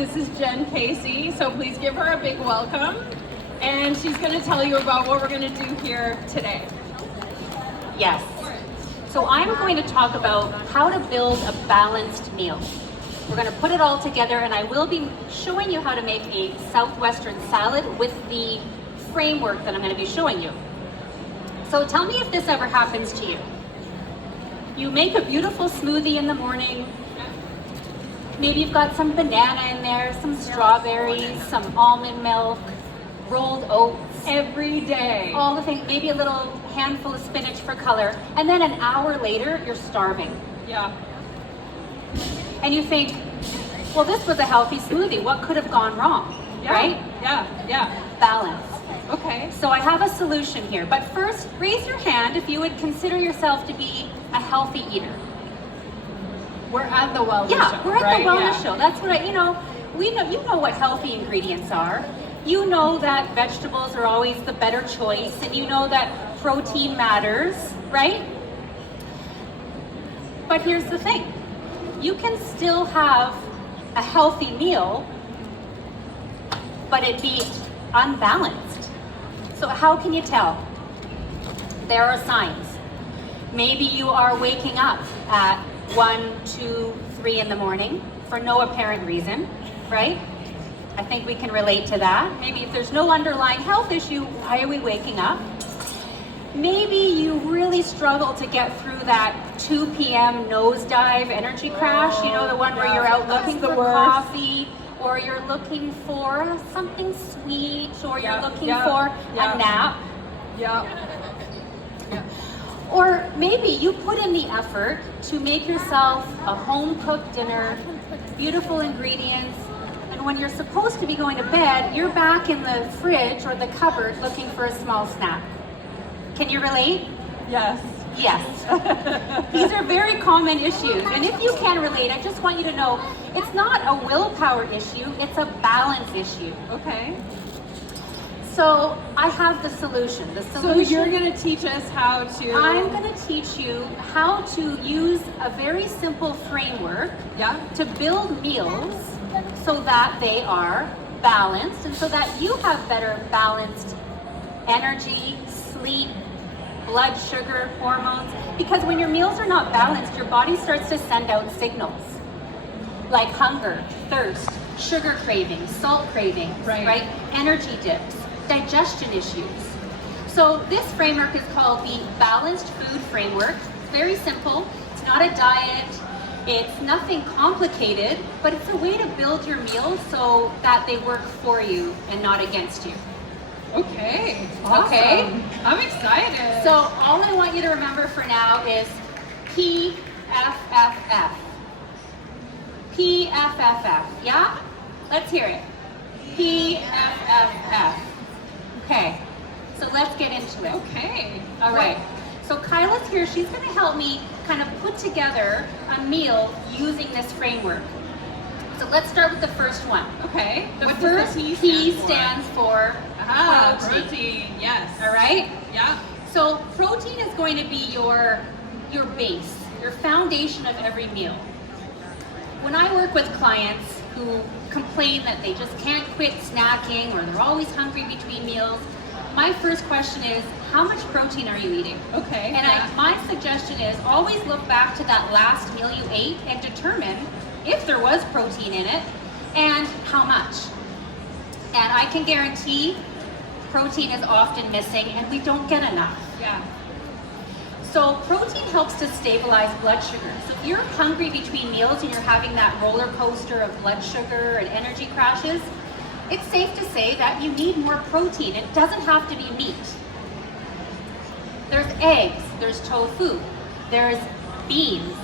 This is Jen Casey, so please give her a big welcome. And she's going to tell you about what we're going to do here today. Yes. So I'm going to talk about how to build a balanced meal. We're going to put it all together, and I will be showing you how to make a southwestern salad with the framework that I'm going to be showing you. So tell me if this ever happens to you. You make a beautiful smoothie in the morning. Maybe you've got some banana in there, some strawberries, some almond milk, rolled oats. Every day. All the things, maybe a little handful of spinach for color. And then an hour later, you're starving. Yeah. And you think, well, this was a healthy smoothie. What could have gone wrong? Yeah. Right? Yeah. Balance. Okay. So I have a solution here. But first, raise your hand if you would consider yourself to be a healthy eater. We're at the wellness show. Yeah, we're at right? the wellness show. That's what you know what healthy ingredients are. You know that vegetables are always the better choice, and you know that protein matters, right? But here's the thing. You can still have a healthy meal, but it be unbalanced. So how can you tell? There are signs. Maybe you are waking up at 1, 2, 3 in the morning for no apparent reason, right? I think we can relate to that. Maybe if there's no underlying health issue, why are we waking up? Maybe you really struggle to get through that 2 p.m. nosedive energy crash, you know, the one where you're out looking for coffee, or you're looking for something sweet, or you're looking for a nap. Yeah. Or maybe you put in the effort to make yourself a home-cooked dinner, beautiful ingredients, and when you're supposed to be going to bed, you're back in the fridge or the cupboard looking for a small snack. Can you relate? Yes. Yes. These are very common issues, and if you can relate, I just want you to know it's not a willpower issue, it's a balance issue. Okay. So I have the solution. So you're going to teach us how to... I'm going to teach you how to use a very simple framework to build meals so that they are balanced and so that you have better balanced energy, sleep, blood sugar, hormones. Because when your meals are not balanced, your body starts to send out signals like hunger, thirst, sugar cravings, salt cravings, right? Energy dips, digestion issues. So this framework is called the Balanced Food Framework. It's very simple. It's not a diet. It's nothing complicated, but it's a way to build your meals so that they work for you and not against you. Okay. Awesome. Okay. I'm excited. So all I want you to remember for now is PFFF. PFFF. Yeah? Let's hear it. PFFF. Okay, so let's get into it. Okay. All right. So Kyla's here. She's going to help me kind of put together a meal using this framework. So let's start with the first one. Okay. The first P stands for protein. Yes. All right? Yeah. So protein is going to be your base, your foundation of every meal. When I work with clients who complain that they just can't quit snacking or they're always hungry between meals, my first question is, how much protein are you eating? Okay. And my suggestion is always look back to that last meal you ate and determine if there was protein in it and how much. And I can guarantee protein is often missing and we don't get enough. Yeah. So protein helps to stabilize blood sugar. So if you're hungry between meals and you're having that roller coaster of blood sugar and energy crashes, it's safe to say that you need more protein. It doesn't have to be meat. There's eggs, there's tofu, there's beans,